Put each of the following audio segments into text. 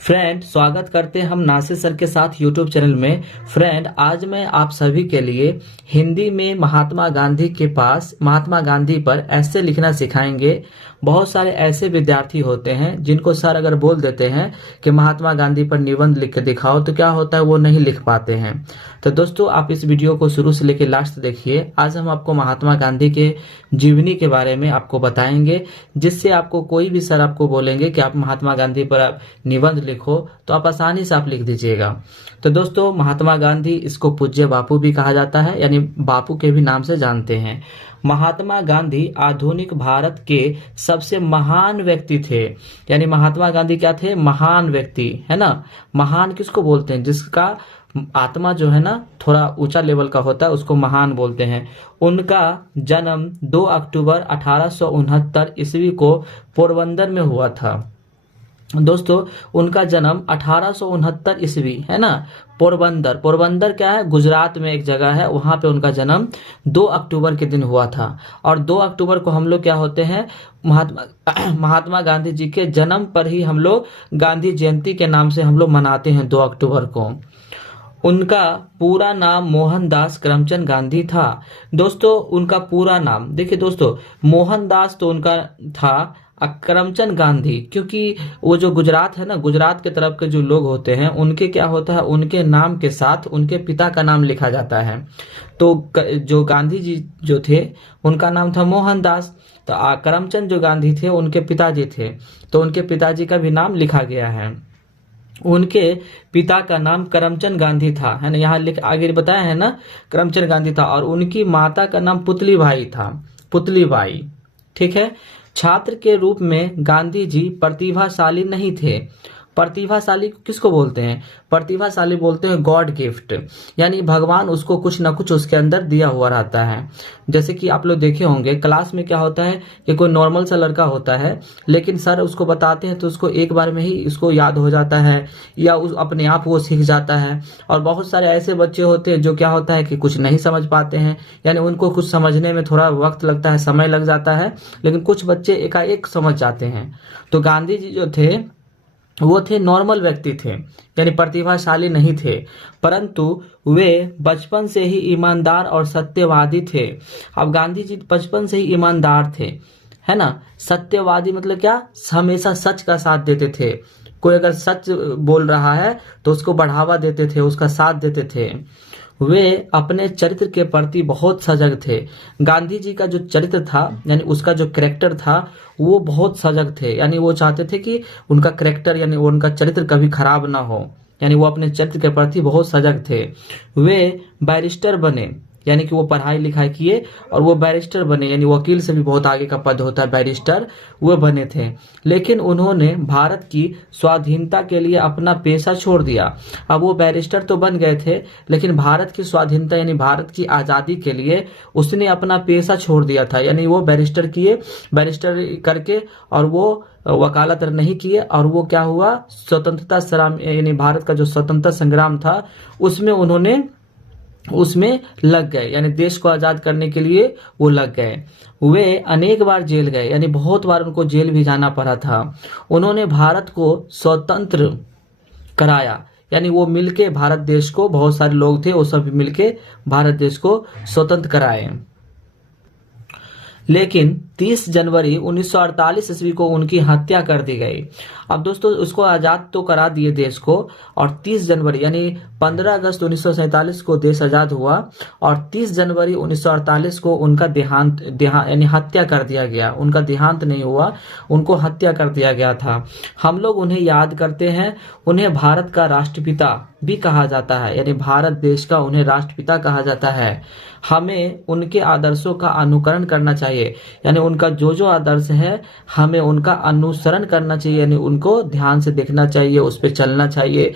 Friend, स्वागत करते हैं हम नासिर सर के साथ यूट्यूब चैनल में। फ्रेंड, आज मैं आप सभी के लिए हिंदी में महात्मा गांधी पर ऐसे लिखना सिखाएंगे। बहुत सारे ऐसे विद्यार्थी होते हैं जिनको सर अगर बोल देते हैं कि महात्मा गांधी पर निबंध लिख के दिखाओ तो क्या होता है, वो नहीं लिख पाते हैं। तो दोस्तों, आप इस वीडियो को शुरू से लेकर लास्ट देखिए। आज हम आपको महात्मा गांधी के जीवनी के बारे में आपको बताएंगे, जिससे आपको कोई भी सर आपको बोलेंगे कि आप महात्मा गांधी पर आप निबंध लिखो तो आप आसानी से आप लिख दीजिएगा। तो दोस्तों, महात्मा गांधी, इसको पूज्य बापू भी कहा जाता है, यानी बापू के भी नाम से जानते हैं। महात्मा गांधी आधुनिक भारत के सबसे महान व्यक्ति थे। यानी महात्मा गांधी क्या थे? महान व्यक्ति, है ना। महान किसको बोलते हैं? जिसका आत्मा जो है ना थोड़ा ऊंचा लेवल का होता है, उसको महान बोलते हैं। उनका जन्म 2 अक्टूबर 1869 ईस्वी को पोरबंदर में हुआ था। दोस्तों, उनका जन्म 1869 ईस्वी, है ना। पोरबंदर क्या है? गुजरात में एक जगह है, वहां पे उनका जन्म 2 अक्टूबर के दिन हुआ था। और 2 अक्टूबर को हम लोग क्या होते हैं, महात्मा गांधी जी के जन्म पर ही हम लोग गांधी जयंती के नाम से हम लोग मनाते हैं 2 अक्टूबर को। उनका पूरा नाम मोहनदास करमचंद गांधी था। दोस्तों, उनका पूरा नाम देखिए दोस्तों, मोहनदास तो उनका था, करमचंद गांधी, क्योंकि वो जो गुजरात है ना, गुजरात के तरफ के जो लोग होते हैं उनके क्या होता है, उनके नाम के साथ उनके पिता का नाम लिखा जाता है। तो जो गांधी जी जो थे उनका नाम था मोहनदास, तो करमचंद जो गांधी थे उनके पिताजी थे, तो उनके पिताजी का भी नाम लिखा गया है। उनके पिता का नाम करमचंद गांधी था, है ना, यहाँ आगे बताया है ना, करमचंद गांधी था। और उनकी माता का नाम पुतलीबाई था, पुतलीबाई, ठीक है। छात्र के रूप में गांधी जी प्रतिभाशाली नहीं थे। प्रतिभाशाली किसको बोलते हैं? प्रतिभाशाली बोलते हैं गॉड गिफ्ट, यानी भगवान उसको कुछ ना कुछ उसके अंदर दिया हुआ रहता है। जैसे कि आप लोग देखे होंगे क्लास में क्या होता है कि कोई नॉर्मल सा लड़का होता है, लेकिन सर उसको बताते हैं तो उसको एक बार में ही उसको याद हो जाता है, या उस अपने आप वो सीख जाता है। और बहुत सारे ऐसे बच्चे होते हैं जो क्या होता है कि कुछ नहीं समझ पाते हैं, यानी उनको कुछ समझने में थोड़ा वक्त लगता है, समय लग जाता है, लेकिन कुछ बच्चे एकाएक समझ जाते हैं। तो गांधी जी जो थे वो थे नॉर्मल व्यक्ति थे, यानी प्रतिभाशाली नहीं थे, परंतु वे बचपन से ही ईमानदार और सत्यवादी थे। अब गांधी जी बचपन से ही ईमानदार थे, है ना। सत्यवादी मतलब क्या? हमेशा सच का साथ देते थे। कोई अगर सच बोल रहा है तो उसको बढ़ावा देते थे, उसका साथ देते थे। वे अपने चरित्र के प्रति बहुत सजग थे। गांधी जी का जो चरित्र था, यानी उसका जो कैरेक्टर था, वो बहुत सजग थे, यानी वो चाहते थे कि उनका कैरेक्टर यानी उनका चरित्र कभी खराब ना हो, यानी वो अपने चरित्र के प्रति बहुत सजग थे। वे बैरिस्टर बने, यानी कि वो पढ़ाई लिखाई किए और वो बैरिस्टर बने, यानी वकील से भी बहुत आगे का पद होता है बैरिस्टर, वो बने थे। लेकिन उन्होंने भारत की स्वाधीनता के लिए अपना पेशा छोड़ दिया। अब वो बैरिस्टर तो बन गए थे, लेकिन भारत की स्वाधीनता यानी भारत की आज़ादी के लिए उसने अपना पेशा छोड़ दिया था। यानी वो बैरिस्टर किए, बैरिस्टर करके और वो वकालत नहीं किए, और वो क्या हुआ, स्वतंत्रता संग्राम यानी भारत का जो स्वतंत्रता संग्राम था उसमें लग गए, यानी देश को आजाद करने के लिए वो लग गए। वे अनेक बार जेल गए, यानी बहुत बार उनको जेल भी जाना पड़ा था। उन्होंने भारत को स्वतंत्र कराया, यानी वो मिलके भारत देश को, बहुत सारे लोग थे वो सब मिलके भारत देश को स्वतंत्र कराए। लेकिन 30 जनवरी 1948 ईस्वी को उनकी हत्या कर दी गई। अब दोस्तों, उसको आजाद तो करा दिए देश को, और 30 जनवरी यानी 15 अगस्त 1947 को देश आजाद हुआ, और 30 जनवरी 1948 को उनका देहांत यानी हत्या कर दिया गया। उनका देहांत नहीं हुआ, उनको हत्या कर दिया गया था। हम लोग उन्हें याद करते हैं। उन्हें भारत का राष्ट्रपिता भी कहा जाता है, यानी भारत देश का उन्हें राष्ट्रपिता कहा जाता है। हमें उनके आदर्शों का अनुकरण करना चाहिए, यानी उनका जो आदर्श है हमें उनका अनुसरण करना चाहिए, यानी उनको ध्यान से देखना चाहिए, उस पर चलना चाहिए।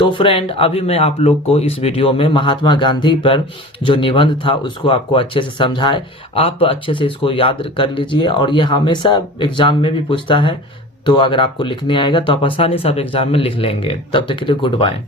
तो फ्रेंड, अभी मैं आप लोग को इस वीडियो में महात्मा गांधी पर जो निबंध था उसको आपको अच्छे से समझाए। आप अच्छे से इसको याद कर लीजिए, और ये हमेशा एग्जाम में भी पूछता है, तो अगर आपको लिखने आएगा तो आप आसानी से आप एग्जाम में लिख लेंगे। तब तक के लिए गुड बाय।